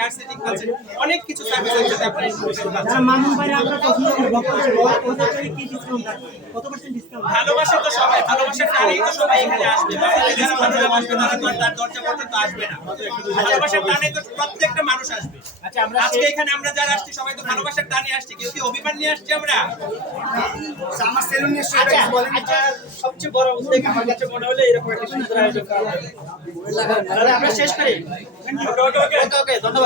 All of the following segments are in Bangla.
এয়ার সেটিং পাচ্ছেন অনেক কিছু সার্ভিস একসাথে আপনারা ইনক্লুডেড পাচ্ছেন। মামুন ভাইরা আমরা পছন্দ করি ভক্ত আছে ওদের জন্য কি ডিসকাউন্ট থাকবে কত পার্সেন্ট ডিসকাউন্ট ভালোবাসা তো সবাই ভালোবাসার টানেই তো সবাই এখানে আসবে। যারা ভালোবাসবে তারা তো তার দরজা পর্যন্ত আসবে না। ভালোবাসার টানে তো প্রত্যেকটা মানুষ আসবে। আচ্ছা আমরা আজকে এখানে আমরা যারা আসছি সবাই তো ভালোবাসার টানে আসছি। কেউ কি অভিমান নিয়ে আসছি আমরা? আমার সেলুন নিয়ে আচ্ছা আচ্ছা সবচেয়ে বড় উদ্যোগ আমার কাছে মনে হলো এরকম একটা সুন্দর আয়োজন করা। আমরা শেষ করি। ওকে ওকে ওকে ওকে ওকে ধন্যবাদ।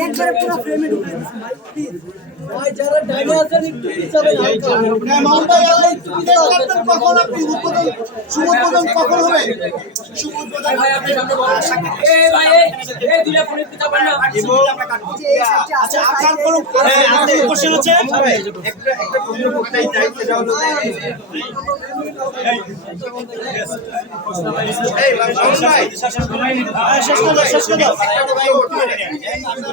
একবারে পুরো ফ্রেমে ঢুকে দিচ্ছেন ভাই প্লিজ ভাই যারা ডাইনে আছেন একটু পিছাবে হ্যাঁ, ভাই এই তুমি দেখতে কখন আপনি উদ্বোধন শুভ উদ্বোধন কখন হবে শুভ উদ্বোধন আচ্ছা আপনার কোনো কোশ্চেন আছে একটা একটা প্রশ্ন করতেই চাই সেটা হলো এই ভাই হ্যাঁ, শেষ করে দাও শেষ করে দাও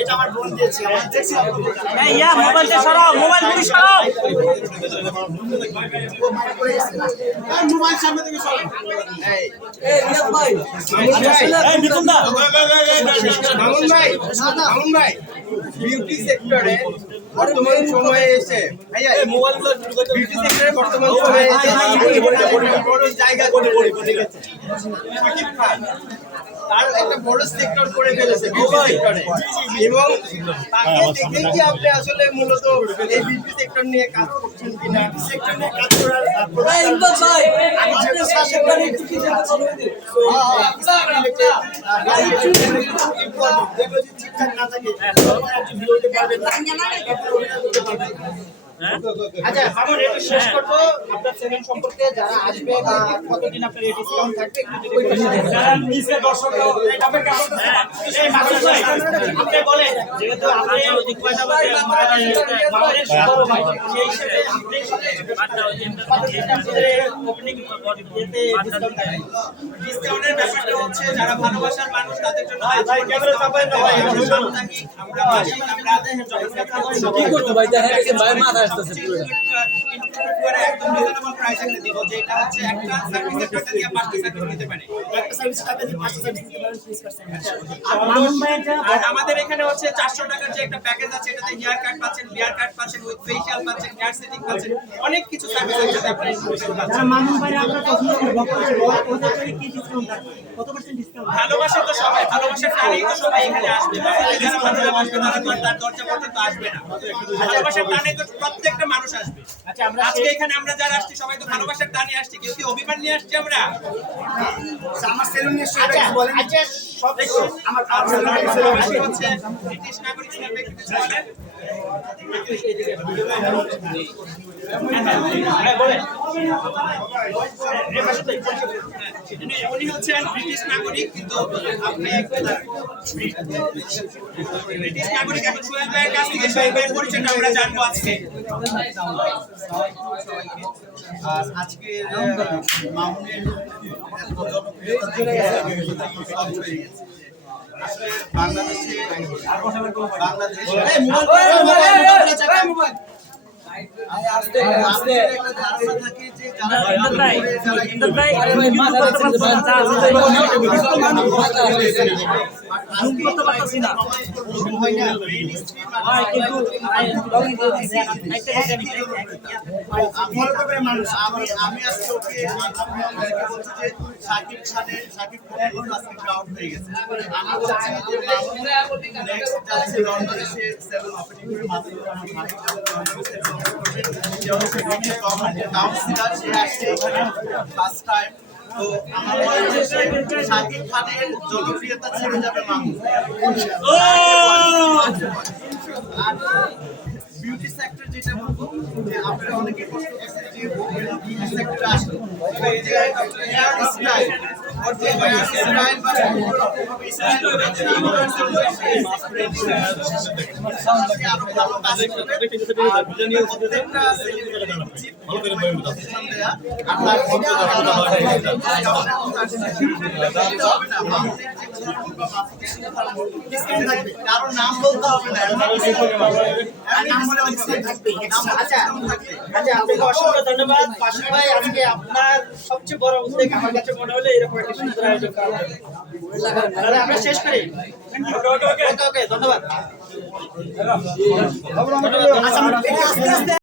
এটা আমার বোন দিয়েছে আমার দেখছি এই ইয়া মোবাইলটা সরাও মোবাইল গুলি সরাও মোবাইল সামনে থেকে সরান এই রিয়াদ ভাই এই মিথুন দা মামুন ভাই মামুন ভাই বিউটি সেক্টরে বর্তমান সময়ে এসে বিউটি সেক্টরে বর্তমান সময়ে এসে জায়গা করে পড়ে পড়ে গেছে তার একটা বড় সেক্টর করে ফেলেছে এবং তাকে দেখে কি আপনি আসলে মূলত এই বিউটি সেক্টর নিয়ে কাজ করছেন কিনা সেক্টর নিয়ে কাজ করার এই ইমদাদ ভাই আপনি সেক্টরে একটু পিছনে চলে দিন আচ্ছা মামুন একটু শেষ করব। আপনার চ্যানেল সম্পর্কে যারা আসবে বা কতদিন আপনার এই ডিসকাউন্ট থাকবে একটু যদি বলে যারা নিচে দর্শকরা এই টপিকটা এই মাসুদ ভাই আপনি বলেন যেহেতু আপনি ওই কয়টা বাজে? মামুনের বড় ভাই সেই হিসেবে আপনি ওপেনিং ইয়েতে ডিসকাউন্ট ডিসকাউন্টের ব্যাপারটা হচ্ছে যারা ভালোবাসার মানুষ তাদের জন্য ভাই, ক্যামেরা চাপায় না, ভাই, আমরা আমরা আমরা কি করব ভাই? দেখা গেছে ভাই মাথা আসতেছে পুরো include করে একদম রিজনেবল প্রাইস একটা দিব যেটা হচ্ছে একটা সার্ভিসের টাকা দিয়ে পাঁচটা সার্ভিস নিতে পারে। মামুন ভাইটা আর আমাদের এখানে হচ্ছে চারশো টাকার যে একটা প্যাকেজ আছে এটাতে হেয়ার কাট পাচ্ছেন বিয়ার কাট পাচ্ছেন উইথ ফেশিয়াল পাচ্ছেন হেয়ার সেটিং পাচ্ছেন অনেক কিছু সার্ভিস একসাথে আপনারা যারা মামুন ভাইরা আমরা পছন্দ করি ভক্ত আছে ওদের জন্য কি ডিসকাউন্ট থাকবে কত পার্সেন্ট ডিসকাউন্ট ভালোবাসা তো সবাই ভালোবাসার টানেই তো সবাই এখানে আসবে। যারা ভালোবাসবে তারা তো আর দরজা পর্যন্ত আসবে না। ভালোবাসার টানে তো প্রত্যেকটা মানুষ আসবে। আচ্ছা আমরা আজকে এখানে আমরা যারা আসছি, সবাই তো ভালোবাসার টানে আসছি। কেউ কি অভিমান নিয়ে আসছি আমরা? আমার সেলুন নিয়ে শুরু আচ্ছা হচ্ছে ব্রিটিশ নাগরিক নাগরিক কিন্তু আপনি ব্রিটিশ নাগরিক, এখন সোহেল ভাইয়ের কাছ থেকে সোহেল পরিচয়টা আমরা জানব আজকে। আজকে মামুনের এত জনপ্রিয়তা হয়ে আসলে বাংলাদেশে বাংলাদেশে মানুষ আমি আজকে ওকে বলছি যে সাকিব খানের সাকিব খানের আজকে ক্রাউড হয়ে গেছে আমি বলছি যে নেক্সট যাচ্ছে লন্ডনে সে সেভেন ওপেনিং করে মাত্র এখানে ফার্স্ট টাইম তো মনে হয় জনপ্রিয়তা ছেড়ে যাবে মানুষ বিউটি সেক্টর যেটা বলব আপনারা অনেকে কষ্ট করছেন যে বিউটি সেক্টরে আসলো নাম বলতে হবে ধন্যবাদ। পাশা ভাই আজকে আপনার সবচেয়ে বড় উদ্যোগ আমার কাছে মনে হলো এরকম আমরা শেষ করি। ওকে ওকে ধন্যবাদ। ধন্যবাদ।